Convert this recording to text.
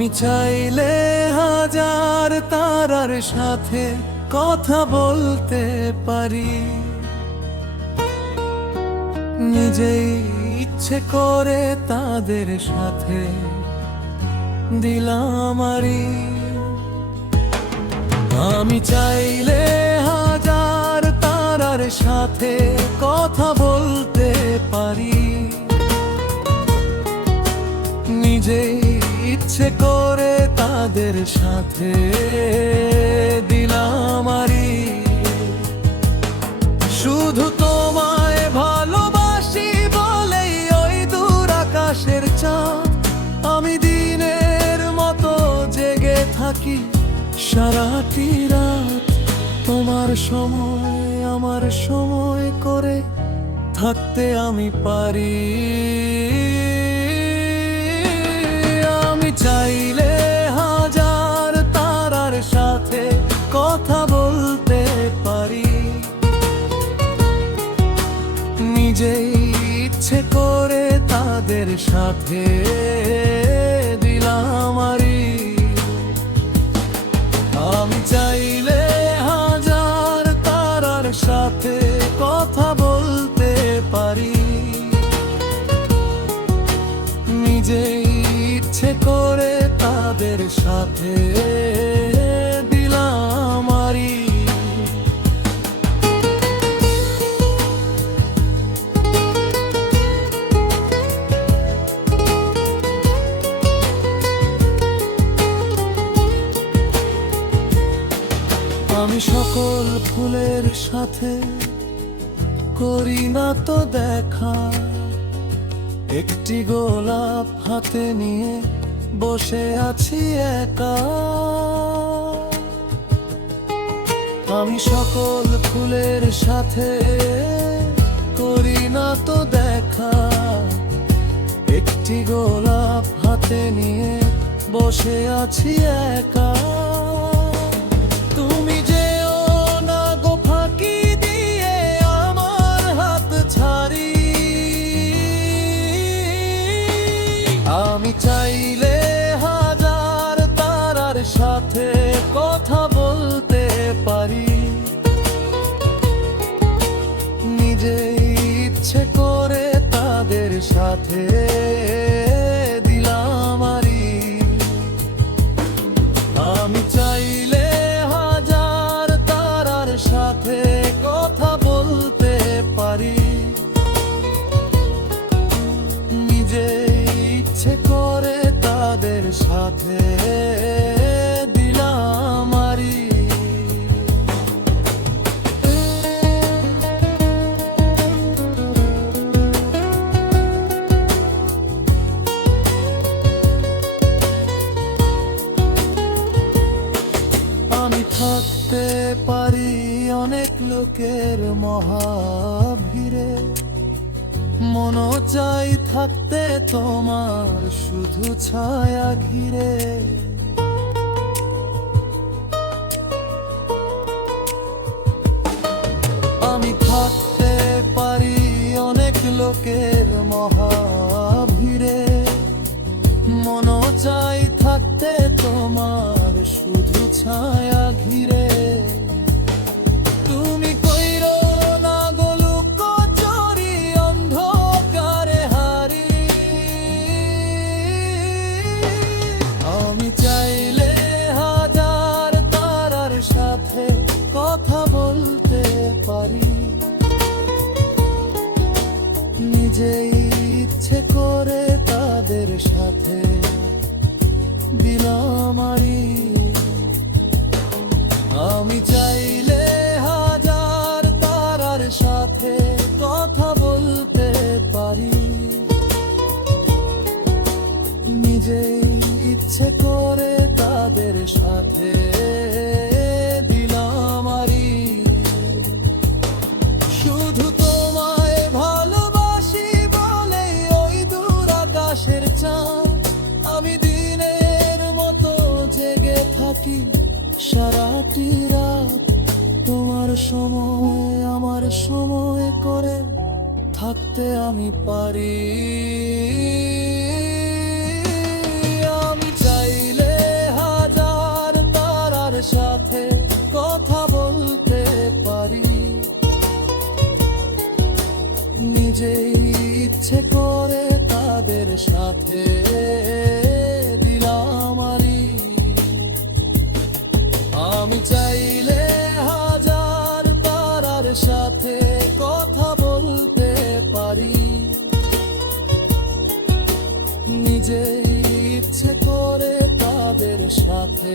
আমি চাইলে হাজার তারার সাথে কথা বলতে পারি, নিজেই ইচ্ছে করে তাদের সাথে দিলাম আমারই। আমি চাইলে হাজার তারার সাথে কথা বলতে পারি, নিজেই ইচ্ছে করে তাদের সাথে দিলাম আমারই। শুধু তোমায় ভালোবাসি বলেই ওই দূর আকাশের চাঁদ আমি দিনের মতো জেগে থাকি সারাটি রাত। তোমার সময় আমার সময় করে থাকতে আমি পারি। আমি চাইলে হাজার তারার সাথে কথা বলতে পারি, নিজেই ইচ্ছে করে তাদের সাথে দিলাম আমারই। আমি চাইলে হাজার তারার সাথে কথা বলতে পারি, নিজেই ইচ্ছে করে তাদের সাথে দিলাম আমারই। আমি সকল ফুলের সাথে করি না তো দেখা, একটি গোলাপ হাতে নিয়ে বসে আছি একা। আমি সকল ফুলের সাথে করি না তো দেখা, একটি গোলাপ হাতে নিয়ে বসে আছি একা। তুমি যেও না গো ফাঁকি দিয়ে আমার হাত ছাড়ি, আমি চাইলে হাজার তারার সাথে কথা বলতে পারি, নিজেই ইচ্ছে করে তাদের সাথে দিলাম আমারই। আমি চাইলে হাজার তারার সাথে কথা বলতে পারি, নিজেই ইচ্ছে করে তাদের সাথে দিলাম আমারই। আমি থাকতে পারি অনেক লোকের মহাভিড়ে, মনও চাই থাকতে তোমার শুধু ছায়া ঘিরে। আমি থাকতে পারি অনেক লোকের মহাভিড়ে, মনও চাই থাকতে তোমার শুধু ছায়া ঘিরে। তুমি কইরো না গো লুকোচুরি অন্ধকারে হারি, আমি চাইলে হাজার তারার সাথে কথা বলতে পারি, নিজেই ইচ্ছে করে তাদের সাথে দিলাম আমারই। আমি চাইলে হাজার তারার সাথে কথা বলতে পারি, নিজেই ইচ্ছে করে তাদের সাথে দিলাম আমারই। শুধু তোমায় ভালোবাসি বলেই ওই দূর আকাশের চাঁদ আমি দিনের মতো জেগে থাকি সারাটি রাত। তোমার সময় আমার সময় করে থাকতে আমি পারি। আমি চাইলে ইচ্ছে করে তাদের সাথে দিলাম আরি। আমি চাইলে হাজার তারার সাথে কথা বলতে পারি, নিজে ইচ্ছে করে তাদের সাথে